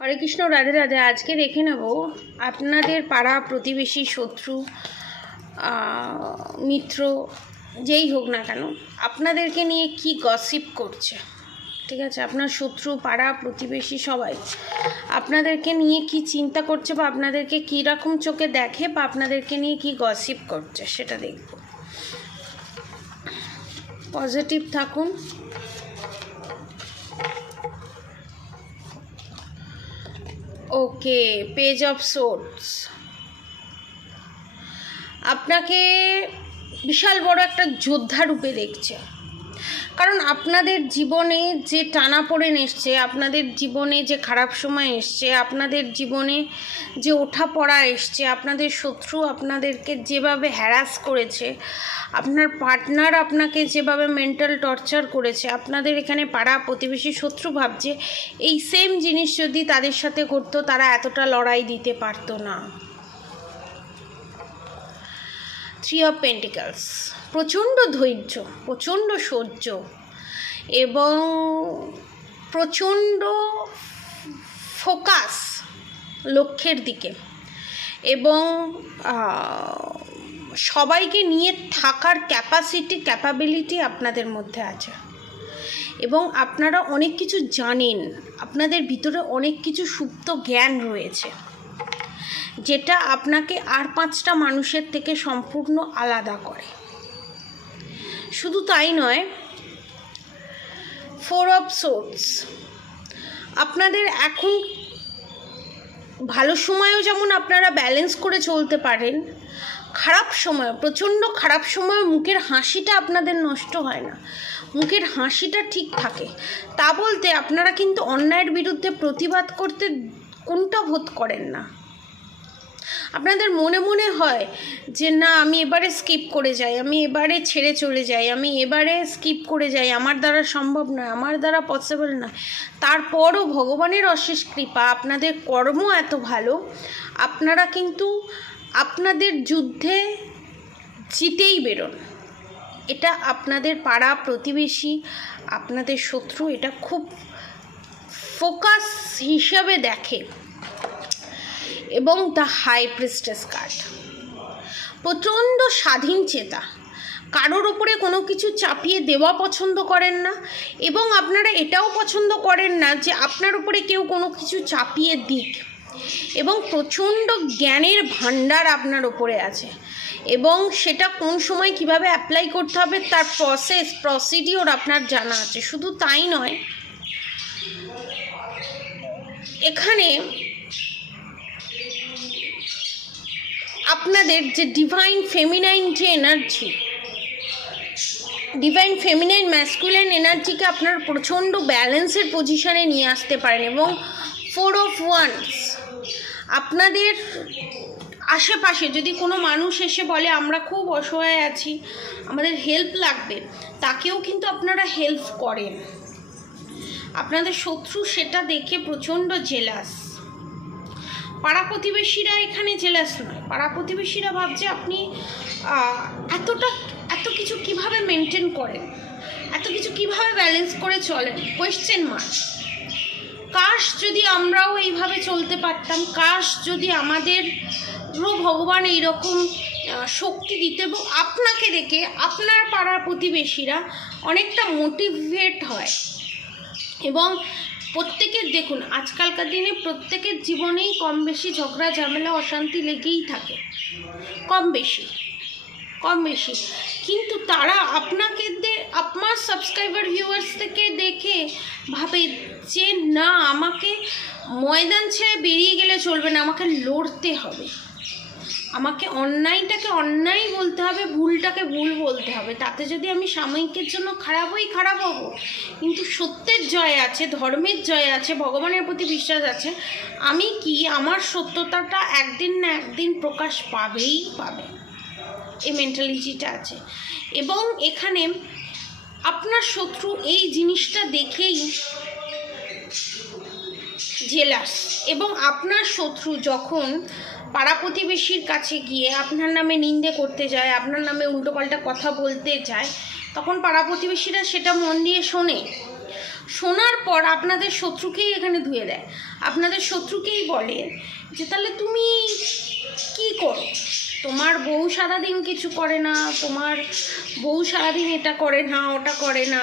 হরে কৃষ্ণ, রাধে রাধে। আজকে দেখে নেব আপনাদের পাড়া প্রতিবেশী, শত্রু, মিত্র, যেই হোক না কেন, আপনাদেরকে নিয়ে কি গসিপ করছে। ঠিক আছে, আপনার শত্রু, পাড়া প্রতিবেশী সবাই আপনাদেরকে নিয়ে কি চিন্তা করছে, বা আপনাদেরকে কীরকম চোখে দেখে, বা আপনাদেরকে নিয়ে কি গসিপ করছে সেটা দেখব। পজিটিভ থাকুন। ওকে, পেজ অফ সোর্স আপনাকে বিশাল বড় একটা যোদ্ধা রূপে দেখছে। কারণ আপনাদের জীবনে যে টানাপোড়েন এসছে, আপনাদের জীবনে যে খারাপ সময় এসছে, আপনাদের জীবনে যে ওঠাপড়া এসছে, আপনাদের শত্রু আপনাদেরকে যেভাবে হ্যারাস করেছে, আপনার পার্টনার আপনাকে যেভাবে মেন্টাল টর্চার করেছে, আপনাদের এখানে পাড়া প্রতিবেশী শত্রু ভাবছে এই সেম জিনিস যদি তাদের সাথে ঘটতো তারা এতটা লড়াই দিতে পারতো না। 3 অফ পেন্টিকলস, প্রচণ্ড ধৈর্য, প্রচণ্ড সহ্য এবং প্রচণ্ড ফোকাস লক্ষ্যের দিকে, এবং সবাইকে নিয়ে থাকার ক্যাপাবিলিটি আপনাদের মধ্যে আছে। এবং আপনারা অনেক কিছু জানেন, আপনাদের ভিতরে অনেক কিছু সুপ্ত জ্ঞান রয়েছে, যেটা আপনাকে আর 5টা মানুষের থেকে সম্পূর্ণ আলাদা করে। শুধু তাই নয়, 4 অফ সোর্স, আপনাদের এখন ভালো সময়ও যেমন আপনারা ব্যালেন্স করে চলতে পারেন, খারাপ সময়, প্রচণ্ড খারাপ সময় মুখের হাসিটা আপনাদের নষ্ট হয় না, মুখের হাসিটা ঠিক থাকে। তা বলতে আপনারা কিন্তু অন্যায়ের বিরুদ্ধে প্রতিবাদ করতে কুণ্ঠাবোধ করেন না। আপনাদের মনে মনে হয় যে না, আমি এবারে স্কিপ করে যাই, আমি এবারে ছেড়ে চলে যাই, আমি এবারে স্কিপ করে যাই, আমার দ্বারা সম্ভব নয়, আমার দ্বারা পসিবল নয়। তারপরও ভগবানের অশেষ কৃপা, আপনাদের কর্ম এত ভালো, আপনারা কিন্তু আপনাদের যুদ্ধে জিতেই বেরোন। এটা আপনাদের পাড়া প্রতিবেশী, আপনাদের শত্রু এটা খুব ফোকাস হিসাবে দেখে। এবং দ্য হাই প্রিস্টেস কার্ড, প্রচণ্ড স্বাধীন চেতা, কারোর ওপরে কোনো কিছু চাপিয়ে দেওয়া পছন্দ করেন না, এবং আপনারা এটাও পছন্দ করেন না যে আপনার উপরে কেউ কোনো কিছু চাপিয়ে দিক। এবং প্রচণ্ড জ্ঞানের ভাণ্ডার আপনার ওপরে আছে, এবং সেটা কোন সময় কিভাবে অ্যাপ্লাই করতে হবে তার প্রসিডিওর আপনার জানা আছে। শুধু তাই নয়, এখানে আপনাদের যে ডিভাইন ফেমিনাইন যে এনার্জি, ডিভাইন ফেমিনাইন ম্যাসকুলাইন এনার্জিকে আপনার প্রচণ্ড ব্যালেন্সের পজিশনে নিয়ে আসতে পারেন। এবং 4 অফ ওয়ান্স, আপনাদের আশেপাশে যদি কোনো মানুষ এসে বলে আমরা খুব অসহায় আছি, আমাদের হেল্প লাগবে, তাকেও কিন্তু আপনারা হেল্প করেন। আপনাদের শত্রু সেটা দেখে প্রচণ্ড জেলাস। পাড়া প্রতিবেশীরা এখানে জেলাস নয়, পাড়া প্রতিবেশীরা ভাবছে আপনি এত কিছু কিভাবে মেনটেন করেন, এত কিছু কিভাবে ব্যালেন্স করে চলেন, কোয়েশ্চেন মার্ক। কাশ যদি আমরাও এইভাবে চলতে পারতাম, কাশ যদি আমাদেরও ভগবান এইরকম শক্তি দিতে। এবং আপনাকে দেখে আপনার পাড়ার প্রতিবেশীরা অনেকটা মোটিভেট হয়। এবং প্রত্যেকের দেখুন, আজকালকার দিনে প্রত্যেকের জীবনেই কম বেশি ঝগড়া ঝামেলা অশান্তি লেগেই থাকে, কম বেশি। কিন্তু তারা আপনাকে আপনার সাবস্ক্রাইবার ভিউয়ার্স থেকে দেখে ভাবে যে না, আমাকে ময়দান ছেড়ে বেরিয়ে গেলে চলবে না, আমাকে লড়তে হবে, আমাকে অন্যায়টাকে অন্যায় বলতে হবে, ভুলটাকে ভুল বলতে হবে। তাতে যদি আমি সাময়িকের জন্য খারাপ হব, কিন্তু সত্যের জয় আছে, ধর্মের জয় আছে, ভগবানের প্রতি বিশ্বাস আছে, আমি কি আমার সত্যতাটা একদিন না একদিন প্রকাশ পাবে। এই মেন্টালিটিটা আছে। এবং এখানে আপনার শত্রু এই জিনিসটা দেখেই জেলাস। এবং আপনার শত্রু যখন পাড়া প্রতিবেশীর কাছে গিয়ে আপনার নামে নিন্দে করতে যায়, আপনার নামে উল্টোপাল্টা কথা বলতে যায়, তখন পাড়া প্রতিবেশীরা সেটা মন দিয়ে শোনে। শোনার পর আপনাদের শত্রুকেই এখানে ধুয়ে দেয়। আপনাদের শত্রুকেই বলে যে তাহলে তুমি কি করো, তোমার বউ সারাদিন কিছু করে না, তোমার বউ সারাদিন এটা করে না ওটা করে না,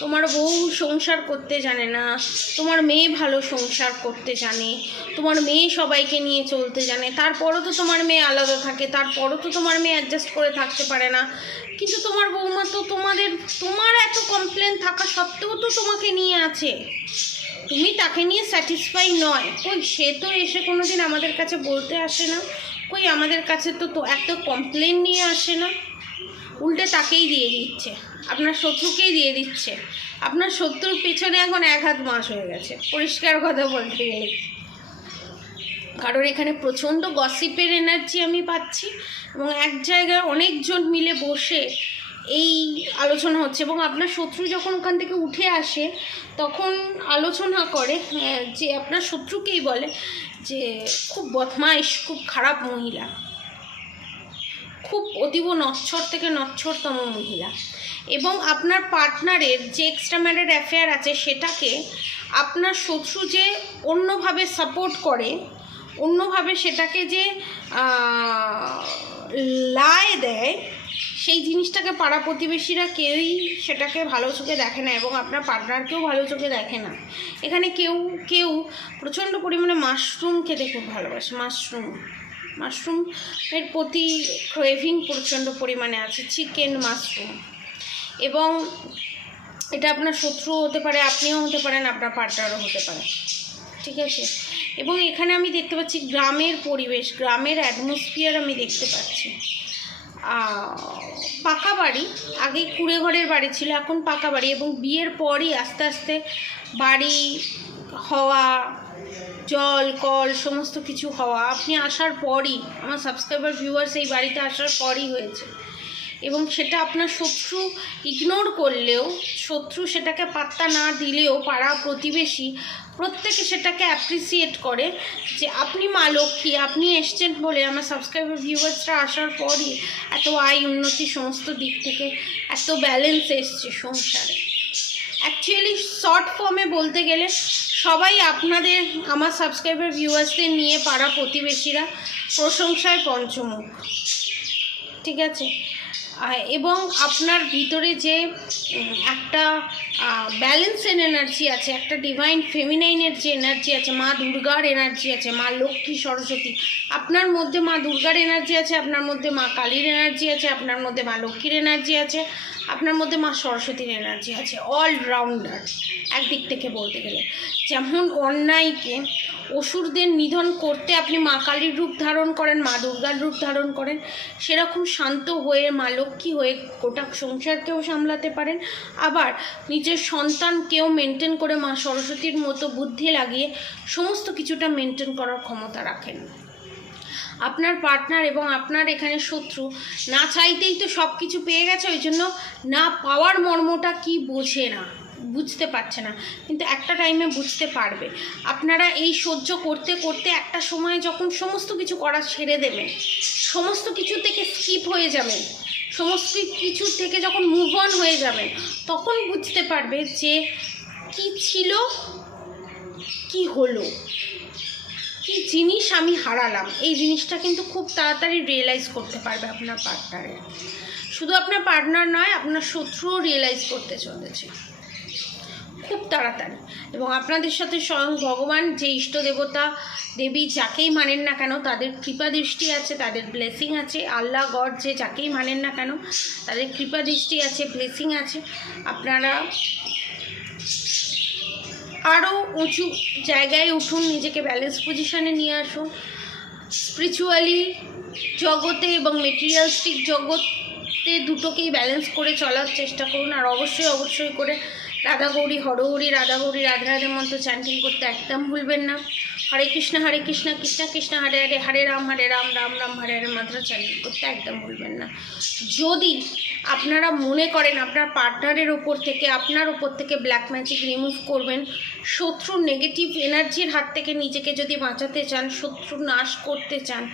তোমার বউ সংসার করতে জানে না, তোমার মেয়ে ভালো সংসার করতে জানে, তোমার মেয়ে সবাইকে নিয়ে চলতে জানে, তারপরও তো তোমার মেয়ে আলাদা থাকে, তারপরও তো তোমার মেয়ে অ্যাডজাস্ট করে থাকতে পারে না, কিন্তু তোমার বৌমা তো তোমার এত কমপ্লেন থাকা সত্ত্বেও তো তোমাকে নিয়ে আছে, তুমি তাকে নিয়ে স্যাটিসফাই নয়। কই সে তো এসে কোনো দিন আমাদের কাছে বলতে আসে না, কই আমাদের কাছে তো এত কমপ্লেন নিয়ে আসে না, উল্টে তাকেই দিয়ে দিচ্ছে, আপনার শত্রুকেই দিয়ে দিচ্ছে। আপনার শত্রুর পেছনে এখন 1 মাস হয়ে গেছে, পরিষ্কার কথা বলতে গেলে। কারণ এখানে প্রচণ্ড গসিপের এনার্জি আমি পাচ্ছি, এবং এক জায়গায় অনেকজন মিলে বসে এই আলোচনা হচ্ছে, এবং আপনার শত্রু যখন ওখান থেকে উঠে আসে তখন আলোচনা করে, যে আপনার শত্রুকেই বলে যে খুব বদমাইশ, খুব খারাপ মহিলা, খুব অতীব নচ্ছর থেকে নচ্ছরতম মহিলা। এবং আপনার পার্টনারের যে এক্সট্রা ম্যারিড অ্যাফেয়ার আছে সেটাকে আপনার শত্রু যে অন্যভাবে সাপোর্ট করে, অন্যভাবে সেটাকে যে লাই দেয়, সেই জিনিসটাকে পাড়া প্রতিবেশীরা কেউই সেটাকে ভালো চোখে দেখে না, এবং আপনার পার্টনারকেও ভালো চোখে দেখে না। এখানে কেউ প্রচণ্ড পরিমাণে মাশরুম খেতে খুব ভালোবাসে, মাশরুমের প্রতি ক্রেভিং প্রচণ্ড পরিমাণে আছে, চিকেন মাশরুম। এবং এটা আপনার শত্রুও হতে পারে, আপনিও হতে পারেন, আপনার পার্টনারও হতে পারে, ঠিক আছে। এবং এখানে আমি দেখতে পাচ্ছি গ্রামের পরিবেশ, গ্রামের অ্যাটমসফিয়ার আমি দেখতে পাচ্ছি। পাকা বাড়ি, আগে কুড়ে ঘরের বাড়ি ছিল, এখন পাকা বাড়ি, এবং বিয়ের পরই আস্তে আস্তে বাড়ি হওয়া, জল কল সমস্ত কিছু হওয়া আপনি আসার পরই, আমার সাবস্ক্রাইবার ভিউয়ার্স এই বাড়িতে আসার পরই হয়েছে। এবং সেটা আপনার শত্রু ইগনোর করলেও, শত্রু সেটাকে পাত্তা না দিলেও পাড়া প্রতিবেশী প্রত্যেকে সেটাকে অ্যাপ্রিসিয়েট করে যে আপনি মা লক্ষ্মী, আপনি এসছেন বলে আমার সাবস্ক্রাইবার ভিউয়ার্সরা আসার পরই এত আয় উন্নতি সমস্ত দিক থেকে এত ব্যালেন্স এসছে সংসারে। অ্যাকচুয়ালি শর্ট ফর্মে বলতে গেলে সবাই আপনাদের, আমার সাবস্ক্রাইবার ভিউয়ার্সদের নিয়ে পাড়া প্রতিবেশীরা প্রশংসায় পঞ্চমুখ, ঠিক আছে। এবং আপনার ভিতরে যে একটা ব্যালেন্সের এনার্জি আছে, একটা ডিভাইন ফেমিনাইনের যে এনার্জি আছে, মা দুর্গার এনার্জি আছে, মা লক্ষ্মী সরস্বতী, আপনার মধ্যে মা দুর্গার এনার্জি আছে, আপনার মধ্যে মা কালীর এনার্জি আছে, আপনার মধ্যে মা লক্ষ্মীর এনার্জি আছে, আপনার মধ্যে মা সরস্বতীর এনার্জি আছে, অলরাউন্ডার একদিক থেকে বলতে গেলে। যেমন অন্যায়কে, অসুরদের নিধন করতে আপনি মা কালীর রূপ ধারণ করেন, মা দুর্গার রূপ ধারণ করেন, সেরকম শান্ত হয়ে মা লক্ষ্মী হয়ে গোটা সংসারকেও সামলাতে পারেন, আবার নিজের সন্তানকেও মেনটেন করে মা সরস্বতীর মতো বুদ্ধি লাগিয়ে সমস্ত কিছুটা মেনটেন করার ক্ষমতা রাখেন। আপনার পার্টনার এবং আপনার এখানে শত্রু না চাইতেই তো সব কিছু পেয়ে গেছে, ওই জন্য না পাওয়ার মর্মটা কি বোঝে না, বুঝতে পারছে না, কিন্তু একটা টাইমে বুঝতে পারবে। আপনারা এই সহ্য করতে করতে একটা সময়ে যখন সমস্ত কিছু করা ছেড়ে দেবেন, সমস্ত কিছু থেকে স্কিপ হয়ে যাবেন, সমস্ত কিছু থেকে যখন মুভ অন হয়ে যাবেন, তখন বুঝতে পারবে যে কি ছিল, কি হলো, কি জিনিস আমি হারালাম। এই জিনিসটা কিন্তু খুব তাড়াতাড়ি রিয়েলাইজ করতে পারবে আপনার পার্টনারের। শুধু আপনার পার্টনার নয়, আপনার শত্রুও রিয়েলাইজ করতে চলেছে খুব তাড়াতাড়ি। এবং আপনাদের সাথে স্বয়ং ভগবান, যে ইষ্ট দেবতা দেবী যাকেই মানেন না কেন, তাদের কৃপা দৃষ্টি আছে, তাদের ব্লেসিং আছে। আল্লাহ গড যে যাকেই মানেন না কেন, তাদের কৃপা দৃষ্টি আছে, ব্লেসিং আছে। আপনারা আরও উঁচু জায়গায় উঠুন, নিজেকে ব্যালেন্স পজিশনে নিয়ে আসুন। স্পিরিচুয়ালি জগতে এবং মেটেরিয়ালিস্টিক জগতে দুটোকেই ব্যালেন্স করে চলার চেষ্টা করুন। আর অবশ্যই করে রাধা গৌরী হরহরি, রাধা গৌরী রাধে রাধে মন্ত্র চ্যান্টিং করতে একদম ভুলবেন না। হরে কৃষ্ণ কৃষ্ণ কৃষ্ণ হরে হরে, হরে রাম রাম রাম হরে হরে মন্ত্র চ্যান্টিং করতে একদম ভুলবেন না। যদি আপনারা মনে করেন আপনার পার্টনারের ওপর থেকে, আপনার ওপর থেকে ব্ল্যাক ম্যাজিক রিমুভ করবেন, শত্রুর নেগেটিভ এনার্জির হাত থেকে নিজেকে যদি বাঁচাতে চান, শত্রু নাশ করতে চান,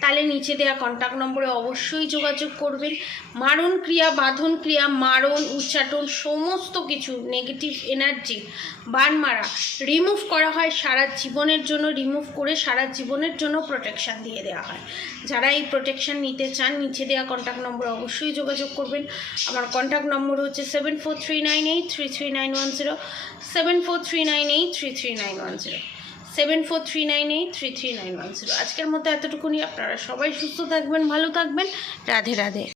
তাহলে নিচে দেওয়া কন্ট্যাক্ট নম্বরে অবশ্যই যোগাযোগ করবেন। মারণ ক্রিয়া, বাঁধন ক্রিয়া, মারণ, উচ্চাটন, সমস্ত কিছু নেগেটিভ এনার্জি বান মারা রিমুভ করা হয় সারা জীবনের জন্য, রিমুভ করে সারা জীবনের জন্য প্রোটেকশান দিয়ে দেওয়া হয়। যারা এই প্রোটেকশান নিতে চান নিচে দেওয়া কন্ট্যাক্ট নম্বরে অবশ্যই যোগাযোগ করবেন। আমার কন্ট্যাক্ট নম্বর হচ্ছে 7439833910, 7439833910, 7439833910। আজকের মতো এতটুকুনি। আপনারা সবাই সুস্থ থাকবেন, ভালো থাকবেন। রাধে রাধে।